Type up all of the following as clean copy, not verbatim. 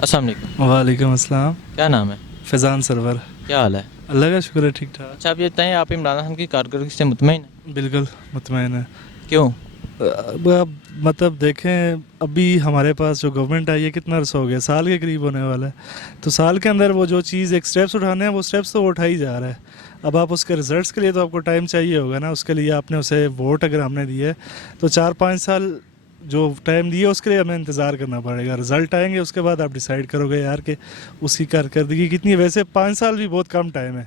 अस्सलाम वालेकुम। वालेकुम अस्सलाम। क्या नाम है? फैज़ान सरवर। क्या हाल है? अल्लाह का शुक्र है, ठीक ठाक। अच्छा, आप ये बताएं, आप इमरान खान की कारकर्दगी से मुतमईन हैं? बिल्कुल मुतमईन है। क्यों? अब मतलब देखें, अभी हमारे पास जो गवर्नमेंट आई है कितना अर्सा हो गया, साल के करीब होने वाला है। तो साल के अंदर वो जो चीज़ एक स्टेप्स उठाने हैं वो स्टेप्स तो वो उठा ही जा रहा है। अब आप उसके रिजल्ट्स के लिए तो आपको टाइम चाहिए होगा ना, उसके लिए आपने उसे वोट अगर हमने दिए तो 4-5 साल जो टाइम दिए उसके लिए हमें इंतज़ार करना पड़ेगा। रिज़ल्ट आएंगे उसके बाद आप डिसाइड करोगे यार कि उसकी कारकर्दगी कितनी है। वैसे 5 साल भी बहुत कम टाइम है,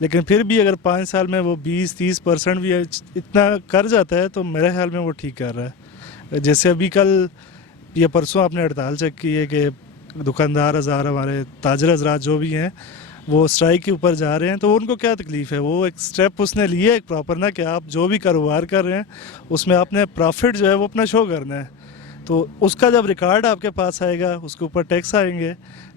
लेकिन फिर भी अगर 5 साल में वो 20-30% भी इतना कर जाता है तो मेरे ख्याल में वो ठीक कर रहा है। जैसे अभी कल या परसों आपने हड़ताल चेक की है कि दुकानदार हज़ार हमारे ताजर हजरात जो भी हैं वो स्ट्राइक के ऊपर जा रहे हैं, तो उनको क्या तकलीफ़ है। वो एक स्टेप उसने लिए एक प्रॉपर ना कि आप जो भी कारोबार कर रहे हैं उसमें आपने प्रॉफिट जो है वो अपना शो करना है। तो उसका जब रिकॉर्ड आपके पास आएगा उसके ऊपर टैक्स आएंगे,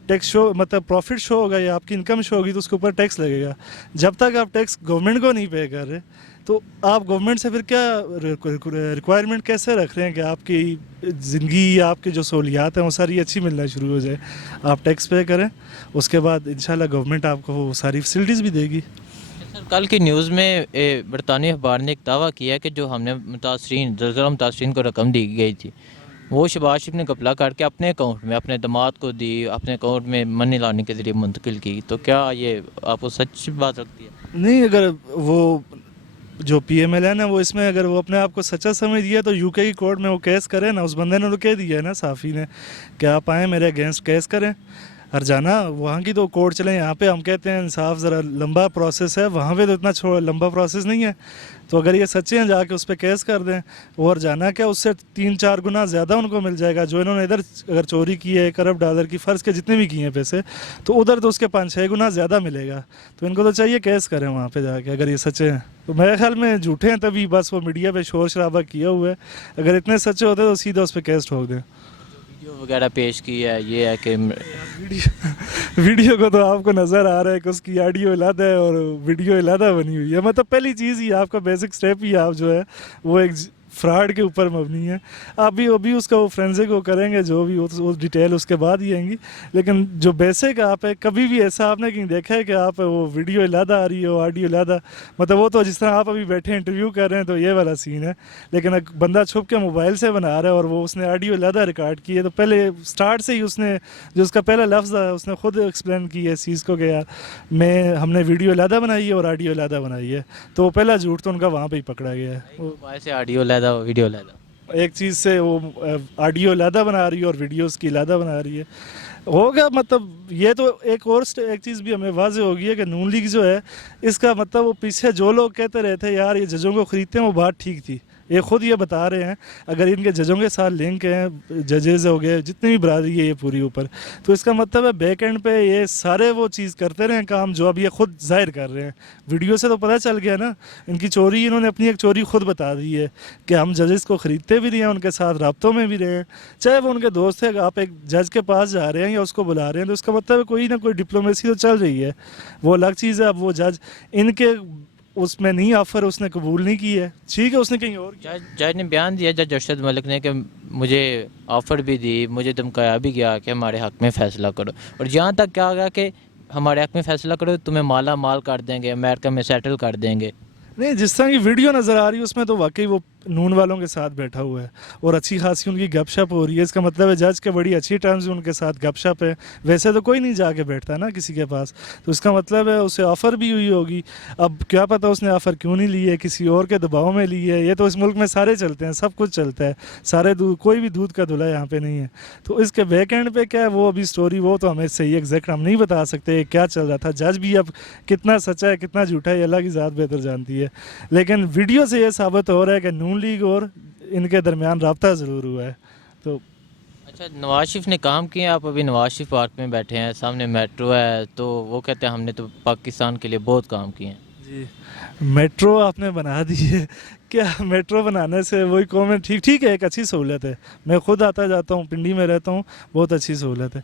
टैक्स शो मतलब प्रॉफिट शो होगा या आपकी इनकम शो होगी तो उसके ऊपर टैक्स लगेगा। जब तक आप टैक्स गवर्नमेंट को नहीं पे कर रहे तो आप गवर्नमेंट से फिर क्या रिक्वायरमेंट कैसे रख रहे हैं कि आपकी ज़िंदगी या आपकी जो सहूलियात हैं वो सारी अच्छी मिलना शुरू हो जाए। आप टैक्स पे करें, उसके बाद इंशाल्लाह गवर्नमेंट आपको वो सारी फैसिलिटीज़ भी देगी। सर, कल की न्यूज़ में बरतानी अखबार ने एक दावा किया कि जो हमने मुतासरीन ज़लज़ला मुतासरीन को रकम दी गई थी वो शहबाज शरीफ ने घपला करके अपने अकाउंट में अपने दामाद को दी, अपने अकाउंट में मनी लाने के ज़रिए मुंतकिल की। तो क्या ये आपको सच बात लगती है? नहीं, अगर वो जो PMLN है वो इसमें अगर वो अपने आप को सच्चा समझ दिया तो UK की कोर्ट में वो केस करे ना। उस बंदे ने तो कह दिया है ना, साफ़ी ने, कि आप आएँ मेरे अगेंस्ट केस करें। हर जाना वहाँ की तो कोर्ट चलें, यहाँ पे हम कहते हैं इंसाफ ज़रा लंबा प्रोसेस है, वहाँ पे तो इतना लंबा प्रोसेस नहीं है। तो अगर ये सच्चे हैं जाके उस पर केस कर दें, और जाना क्या उससे 3-4 गुना ज़्यादा उनको मिल जाएगा। जो इन्होंने इधर अगर चोरी की है $1 अरब की फ़र्ज़ के जितने भी किए हैं पैसे, तो उधर तो उसके 5-6 गुना ज़्यादा मिलेगा। तो इनको तो चाहिए केस करें वहाँ पे जाके अगर ये सच्चे हैं। तो मेरे ख्याल में झूठे हैं तभी बस वो मीडिया पे शोर शराबा किया हुआ है। अगर इतने सच्चे होते तो सीधा उस पर केस ठोक दें। वीडियो वगैरह पेश की है, ये है कि वीडियो को तो आपको नज़र आ रहा है कि उसकी ऑडियो अलग है और वीडियो अलग बनी हुई है। मतलब पहली चीज़ ही आपका बेसिक स्टेप ही आप जो है वो एक फ्रॉड के ऊपर मबनी है। अभी उसका वो फ्रेंसिक वो करेंगे जो भी वो डिटेल उसके बाद ही आएंगी। लेकिन जो बेसिक आप है, कभी भी ऐसा आपने कहीं देखा है कि आप वो वीडियो अलग आ रही हो ऑडियो अलग, मतलब वो तो जिस तरह आप अभी बैठे इंटरव्यू कर रहे हैं तो ये वाला सीन है। लेकिन एक बंदा छुप के मोबाइल से बना रहा है और वो उसने ऑडियो अलग रिकॉर्ड की है, तो पहले स्टार्ट से ही उसने जो उसका पहला लफ्ज़ है उसने खुद एक्सप्लेन की है इस चीज़ को कि यार हमने वीडियो अलग बनाई है और ऑडियो अलग बनाई है। तो वो पहला झूठ तो उनका वहाँ पे ही पकड़ा गया है। मोबाइल से ऑडियो लैदा वीडियो लैदा एक चीज़ से वो ऑडियो लादा बना रही है और वीडियोस की लादा बना रही है। होगा मतलब ये तो एक चीज़ भी हमें वाज़ेह होगी है कि नून लीग जो है इसका मतलब वो पीछे जो लोग कहते रहे थे यार ये जजों को ख़रीदते हैं, वो बात ठीक थी। ये खुद ये बता रहे हैं अगर इनके जजों के साथ लिंक हैं, जजेज़ हो गए जितनी भी बरादरी है ये पूरी ऊपर, तो इसका मतलब है बैक एंड पे ये सारे वो चीज़ करते रहे काम जो अब ये खुद जाहिर कर रहे हैं। वीडियो से तो पता चल गया ना इनकी चोरी, इन्होंने अपनी एक चोरी खुद बता दी है कि हम जजेस को ख़रीदते भी रहे हैं, उनके साथ रब्तों में भी रहे हैं, चाहे वो उनके दोस्त है। आप एक जज के पास जा रहे हैं या उसको बुला रहे हैं तो उसका मतलब कोई ना कोई डिप्लोमेसी तो चल रही है। वो अलग चीज़ है। अब वो जज इनके उसमें नहीं ऑफ़र उसने कबूल नहीं की है, ठीक है, उसने कहीं और जज ने बयान दिया, जज अरशद मलिक ने, कि मुझे ऑफ़र भी दी, मुझे धमकाया भी गया कि हमारे हक़ में फ़ैसला करो, और यहाँ तक क्या गया कि हमारे हक़ में फ़ैसला करो तुम्हें माला माल कर देंगे, अमेरिका में सेटल कर देंगे। नहीं, जिस तरह की वीडियो नज़र आ रही है उसमें तो वाकई वो नून वालों के साथ बैठा हुआ है और अच्छी खासी उनकी गपशप हो रही है। इसका मतलब है जज के बड़ी अच्छी टर्म्स उनके साथ गपशप है। वैसे तो कोई नहीं जाके बैठता ना किसी के पास, तो इसका मतलब है उसे ऑफ़र भी हुई होगी। अब क्या पता उसने ऑफ़र क्यों नहीं ली है, किसी और के दबाव में ली है। ये तो इस मुल्क में सारे चलते हैं, सब कुछ चलता है, सारे दूध, कोई भी दूध का धुला यहाँ पे नहीं है। तो इसके बैक एंड पे क्या है वो अभी स्टोरी वो तो हमें सही एग्जैक्ट हम नहीं बता सकते क्या चल रहा था। जज भी अब कितना सच्चा है कितना झूठा है ये अल्लाह की ज़ात बेहतर जानती है। लेकिन वीडियो से ये साबित हो रहा है कि नून लीग और इनके दरमियान राब्ता ज़रूर हुआ है। तो अच्छा, नवाज शरीफ ने काम किया, आप अभी नवाज शरीफ पार्क में बैठे हैं, सामने मेट्रो है, तो वो कहते हैं हमने तो पाकिस्तान के लिए बहुत काम किए हैं। जी, मेट्रो आपने बना दी है क्या? मेट्रो बनाने से वही कौम है, ठीक ठीक है, एक अच्छी सहूलत है। मैं खुद आता जाता हूँ, पिंडी में रहता हूँ, बहुत अच्छी सहूलत है।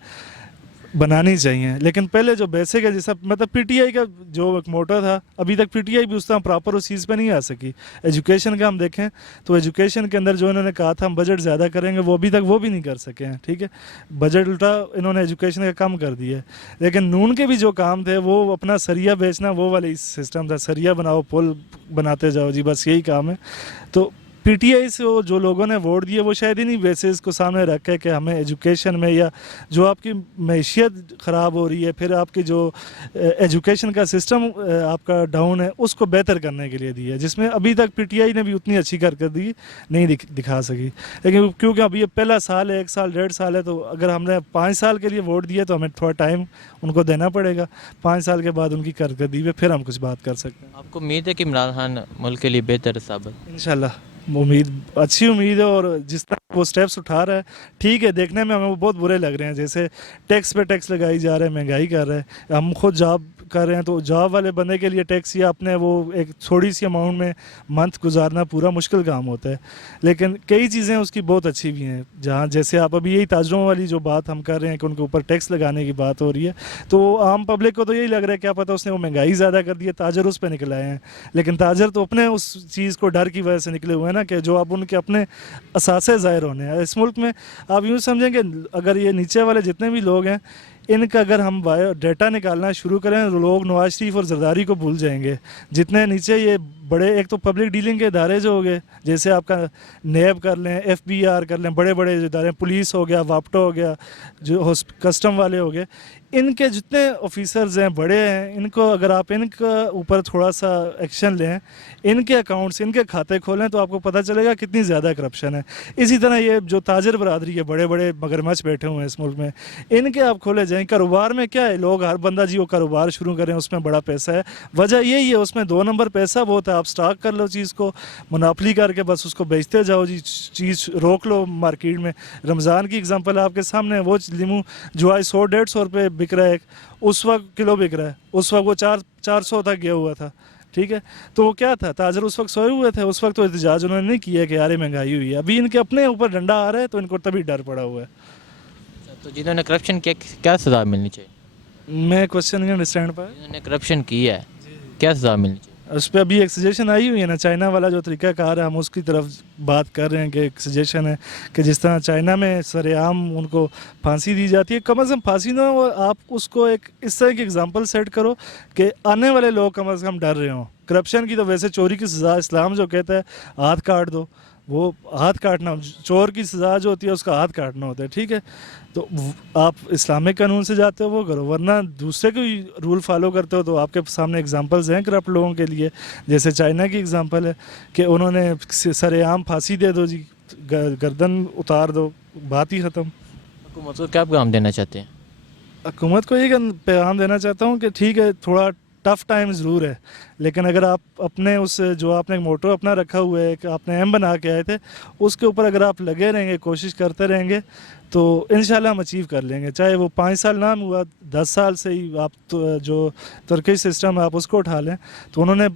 बनानी चाहिए। लेकिन पहले जो बेसिक है, जैसा मतलब पीटीआई का जो एक मोटो था, अभी तक पीटीआई भी उस तरह प्रॉपर उस चीज़ पे नहीं आ सकी। एजुकेशन का हम देखें तो एजुकेशन के अंदर जो इन्होंने कहा था हम बजट ज़्यादा करेंगे, वो अभी तक वो भी नहीं कर सके हैं। ठीक है, बजट उल्टा इन्होंने एजुकेशन का कम कर दिया है। लेकिन नून के भी जो काम थे वो अपना सरिया बेचना, वो वाली सिस्टम था, सरिया बनाओ पुल बनाते जाओ जी, बस यही काम है। तो पीटीआई से वो जो लोगों ने वोट दिए वो शायद इन्हीं बेसिस को सामने रख के कि हमें एजुकेशन में, या जो आपकी मैशियत ख़राब हो रही है, फिर आपकी जो एजुकेशन का सिस्टम आपका डाउन है, उसको बेहतर करने के लिए दी है, जिसमें अभी तक पीटीआई ने भी उतनी अच्छी कारकर्दगी नहीं दिखा सकी। लेकिन क्योंकि अभी ये पहला साल है, 1 साल 1.5 साल है, तो अगर हमने 5 साल के लिए वोट दिए तो हमें थोड़ा टाइम उनको देना पड़ेगा। 5 साल के बाद उनकी कारकर्दगी पे फिर हम कुछ बात कर सकते हैं। आपको उम्मीद है कि इमरान खान मुल्क के लिए बेहतर साबित? इंशाल्लाह उम्मीद, अच्छी उम्मीद है। और जिस तरह वो स्टेप्स उठा रहा है, ठीक है, देखने में हमें वो बहुत बुरे लग रहे हैं, जैसे टैक्स पे टैक्स लगाई जा रहे हैं, महंगाई कर रहे हैं। हम खुद जॉब कर रहे हैं तो जॉब वाले बंदे के लिए टैक्स या अपने वो एक थोड़ी सी अमाउंट में मंथ गुजारना पूरा मुश्किल काम होता है। लेकिन कई चीज़ें उसकी बहुत अच्छी भी हैं, जहाँ जैसे आप अभी यही ताजरों वाली जो बात हम कर रहे हैं कि उनके ऊपर टैक्स लगाने की बात हो रही है, तो आम पब्लिक को तो यही लग रहा है क्या पता उसने वो महंगाई ज़्यादा कर दी है, ताजर उस पर निकल आए हैं। लेकिन ताजर तो अपने उस चीज़ को डर की वजह से निकले हुए हैं ना, कि जो अब उनके अपने असासे ज़ाहिर होने हैं इस मुल्क में। आप यूँ समझें कि अगर ये नीचे वाले जितने भी लोग हैं, इनका अगर हम बायो डाटा निकालना शुरू करें तो लोग नवाज शरीफ और जरदारी को भूल जाएंगे। जितने नीचे ये बड़े, एक तो पब्लिक डीलिंग के इदारे जो हो गए, जैसे आपका नेब कर लें, एफबीआर कर लें, बड़े बड़े इदारे, पुलिस हो गया, वापटो हो गया, जो कस्टम वाले हो गए, इनके जितने ऑफिसर्स हैं बड़े हैं, इनको अगर आप इनका ऊपर थोड़ा सा एक्शन लें, इनके अकाउंट्स, इनके खाते खोलें, तो आपको पता चलेगा कितनी ज़्यादा करप्शन है। इसी तरह ये जो ताजर बरादरी है, बड़े बड़े मगरमच्छ बैठे हुए हैं इस मुल्क में, इनके आप खोले जाएँ। कारोबार में क्या है, लोग हर बंदा जी वो कारोबार शुरू करें, उसमें बड़ा पैसा है। वजह यही है, उसमें 2 नंबर पैसा बहुत है। आप स्टॉक कर लो चीज़ को, मुनाफली करके बस उसको बेचते जाओ जी, चीज़ रोक लो मार्केट में। रमज़ान की एग्जांपल आपके सामने है, वो लीमू जो आज 100-150 रुपये बिक रहा है, उस वक्त किलो बिक रहा है, उस वक्त वो 400 तक गया हुआ था। ठीक है, तो वो क्या था, ताजर उस वक्त सोए हुए थे, उस वक्त तो एहतजाज उन्होंने नहीं किया कि यार ये महंगाई हुई है। अभी इनके अपने ऊपर डंडा आ रहा है तो इनको तभी डर पड़ा हुआ है। तो जिन्होंने करप्शन किया क्या सज़ा मिलनी चाहिए? मैं क्वेश्चन नहीं अंडरस्टैंड पाया। जिन्होंने करप्शन किया है क्या सज़ा मिलनी चाहिए? उस पर अभी एक सजेशन आई हुई है ना, चाइना वाला जो तरीका कार है, हम उसकी तरफ बात कर रहे हैं कि एक सजेशन है कि जिस तरह चाइना में सरेआम उनको फांसी दी जाती है, कम अज़ कम फांसी ना हो, आप उसको एक इस तरह की एग्जांपल सेट करो कि आने वाले लोग कम अज़ कम डर रहे हों। करप्शन की तो वैसे चोरी की सज़ा इस्लाम जो कहता है हाथ काट दो, वो हाथ काटना, चोर की सज़ा जो होती है उसका हाथ काटना होता है। ठीक है, तो आप इस्लामिक कानून से जाते हो वो करो, वरना दूसरे कोई रूल फॉलो करते हो तो आपके सामने एग्जांपल्स हैं करप्ट लोगों के लिए। जैसे चाइना की एग्जांपल है कि उन्होंने सरेआम फांसी दे दो जी, गर्दन उतार दो, बात ही ख़त्म। हुकूमत को क्या पैगाम देना चाहते हैं? हुकूमत को ये पैगाम देना चाहता हूँ कि ठीक है, थोड़ा टफ़ टाइम ज़रूर है, लेकिन अगर आप अपने उस जो आपने एक मोटो अपना रखा हुआ है, कि आपने एम बना के आए थे, उसके ऊपर अगर आप लगे रहेंगे, कोशिश करते रहेंगे, तो इंशाल्लाह हम अचीव कर लेंगे। चाहे वो 5 साल ना हुआ, 10 साल से ही आप तो जो तुर्किश सिस्टम है आप उसको उठा लें, तो उन्होंने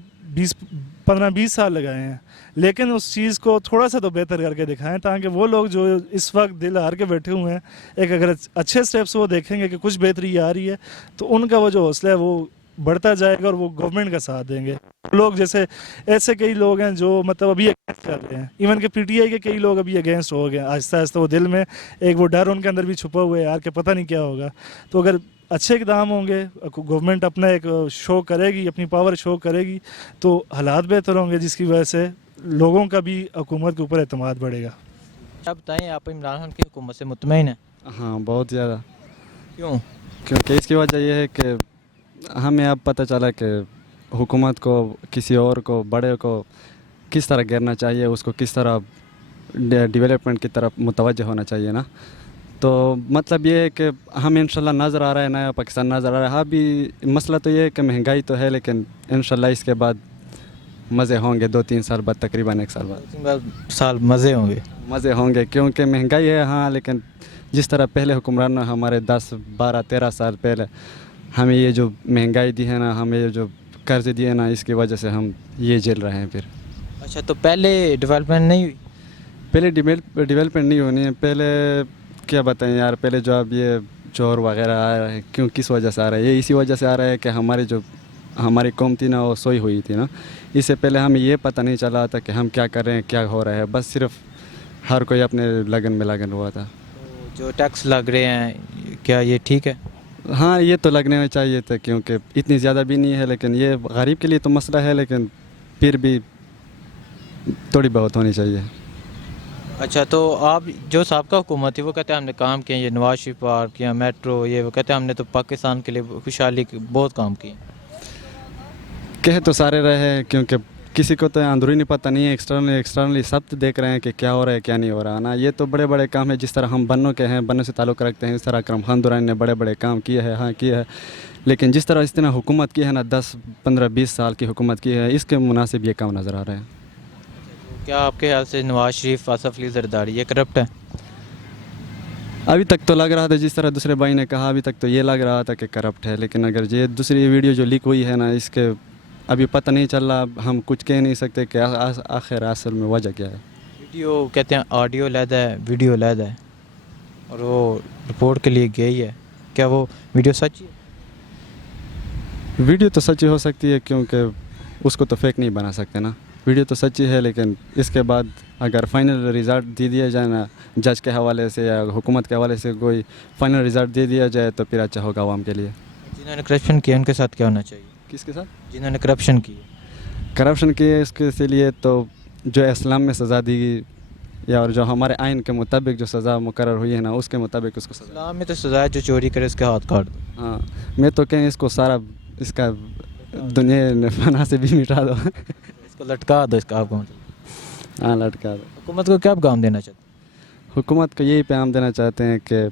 15-20 साल लगाए हैं। लेकिन उस चीज़ को थोड़ा सा तो बेहतर करके दिखाएं, ताकि वो लोग जो इस वक्त दिल हार के बैठे हुए हैं, एक अगर अच्छे स्टेप्स वो देखेंगे कि कुछ बेहतरी आ रही है, तो उनका वो जो हौसला है वो बढ़ता जाएगा और वो गवर्नमेंट का साथ देंगे। लोग जैसे ऐसे कई लोग हैं जो मतलब अभी अगेंस्ट कर रहे हैं, इवन के पीटीआई के कई लोग अभी अगेंस्ट हो गए आहिस्ता आहिस्ता, वो दिल में एक वो डर उनके अंदर भी छुपा हुआ है यार कि पता नहीं क्या होगा। तो अगर अच्छे इक़दाम होंगे, गवर्नमेंट अपना एक शो करेगी, अपनी पावर शो करेगी, तो हालात बेहतर होंगे, जिसकी वजह से लोगों का भी हुकूमत के ऊपर एतमाद बढ़ेगा। आप बताएं, आप इमरान खान की हुकूमत से मुतमईन हैं? हाँ, बहुत ज़्यादा। क्यों? क्योंकि इसकी वजह यह है कि हमें अब पता चला कि हुकूमत को किसी और को, बड़े को किस तरह घेरना चाहिए, उसको किस तरह डेवलपमेंट की तरफ मुतवज्जह होना चाहिए ना। तो मतलब ये है कि हमें इंशाल्लाह नज़र आ रहा है नया पाकिस्तान नज़र आ रहा है। हाँ, भी मसला तो ये है कि महंगाई तो है, लेकिन इंशाल्लाह इसके बाद मज़े होंगे, 2-3 साल बाद, तकरीबन 1 साल बाद मज़े होंगे। मज़े होंगे, क्योंकि महंगाई है हाँ, लेकिन जिस तरह पहले हुक्मरान हमारे 10, 12, 13 साल पहले हमें ये जो महंगाई दी है ना, हमें ये जो कर्ज दिए ना, इसकी वजह से हम ये झेल रहे हैं फिर। अच्छा, तो पहले डेवलपमेंट नहीं हुई? पहले डेवलपमेंट नहीं होनी है। पहले क्या बताएं यार, पहले जो अब ये چور وغیرہ آ رہا ہے کیوں کس وجہ سے آ رہا ہے؟ یہ اسی وجہ سے آ رہا ہے کہ ہماری قوم تھی نا وہ سوئی ہوئی تھی نا. اس سے پہلے ہمیں یہ پتہ نہیں چلا تھا کہ ہم کیا کر رہے ہیں کیا ہو رہا ہے. بس صرف ہر کوئی اپنے لگن میں لگن ہوا تھا. جو ٹیکس لگ رہے ہیں کیا یہ ٹھیک ہے؟ ہاں یہ تو لگنے میں چاہیے تھا کیونکہ اتنی زیادہ بھی نہیں ہے, لیکن یہ غریب کے لیے تو مسئلہ ہے, لیکن پھر بھی تھوڑی بہت ہونی چاہیے. اچھا تو آپ جو سابقہ حکومت تھی وہ کہتے ہیں ہم نے کام کیے, یہ نواز شریف پارک یا میٹرو, یہ وہ کہتے ہیں ہم نے تو پاکستان کے لیے خوشحالی کے بہت کام کیے. کہہ تو سارے رہے ہیں کیونکہ کسی کو تو اندرونی پتہ نہیں ہے, ایکسٹرنلی سب تو دیکھ رہے ہیں کہ کیا ہو رہا ہے کیا نہیں ہو رہا نا. یہ تو بڑے بڑے کام ہیں, جس طرح ہم بنوں کے ہیں, بنوں سے تعلق رکھتے ہیں, اس طرح اکرم خان درانی نے بڑے بڑے کام کیے ہیں, ہاں کیے ہیں, لیکن جس طرح اس طرح حکومت کی ہے نا 10 15 20 سال کی حکومت کی ہے, اس کے مناسب یہ کام نظر آ رہے ہیں. کیا آپ کے خیال سے نواز شریف, آصف علی زرداری یہ کرپٹ ہے؟ ابھی تک تو لگ رہا تھا, جس طرح دوسرے بھائی نے کہا, ابھی تک تو یہ لگ رہا تھا کہ کرپٹ ہے, لیکن اگر یہ دوسری ویڈیو جو لیک ہوئی ہے نا, اس کے ابھی پتہ نہیں چل رہا, ہم کچھ کہہ نہیں سکتے کہ آخر اصل میں وجہ کیا ہے. ویڈیو کہتے ہیں آڈیو علیحدہ ہے, ویڈیو علیحدہ ہے, اور وہ رپورٹ کے لیے گئی ہے. کیا وہ ویڈیو سچ ہے؟ ویڈیو تو سچی ہو سکتی ہے کیونکہ اس کو تو فیک نہیں بنا سکتے نا. ویڈیو تو سچی ہے, لیکن اس کے بعد اگر فائنل رزلٹ دے دیا جائے نا جج کے حوالے سے یا حکومت کے حوالے سے, کوئی فائنل رزلٹ دے دیا جائے تو پھر اچھا ہوگا عوام کے لیے. جنہوں نے کرپشن کیا ان کے ساتھ کیا ہونا چاہیے؟ کس کے ساتھ جنہوں نے کرپشن کی؟ کرپشن کی ہے, اس کے لیے تو جو اسلام میں سزا دی گئی یا اور جو ہمارے آئین کے مطابق جو سزا مقرر ہوئی ہے نا, اس کے مطابق اس کو سزا. اسلام میں تو سزا ہے جو چوری کرے اس کے ہاتھ کاٹ دو. ہاں میں تو کہیں اس کو سارا اس کا دنیا فنا سے بھی مٹا دو. اس کو لٹکا دو, اس کا آپ کو مطلب. ہاں لٹکا دو. حکومت کو کیا پیغام دینا چاہتے ہیں؟ حکومت کو یہی پیغام دینا چاہتے ہیں کہ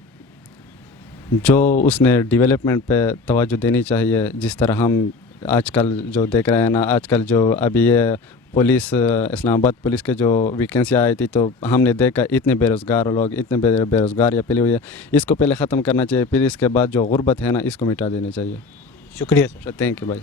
جو اس نے ڈیولپمنٹ پہ توجہ دینی چاہیے, جس طرح ہم آج کل جو دیکھ رہے ہیں نا, آج کل جو ابھی یہ پولیس اسلام آباد پولیس کے جو ویکنسی آئی تھی تو ہم نے دیکھا اتنے بے روزگار لوگ, اتنے بے روزگار یا پھیلی ہوئی ہے, اس کو پہلے ختم کرنا چاہیے, پھر اس کے بعد جو غربت ہے نا اس کو مٹا دینا چاہیے. شکریہ سر. تھینک یو بھائی.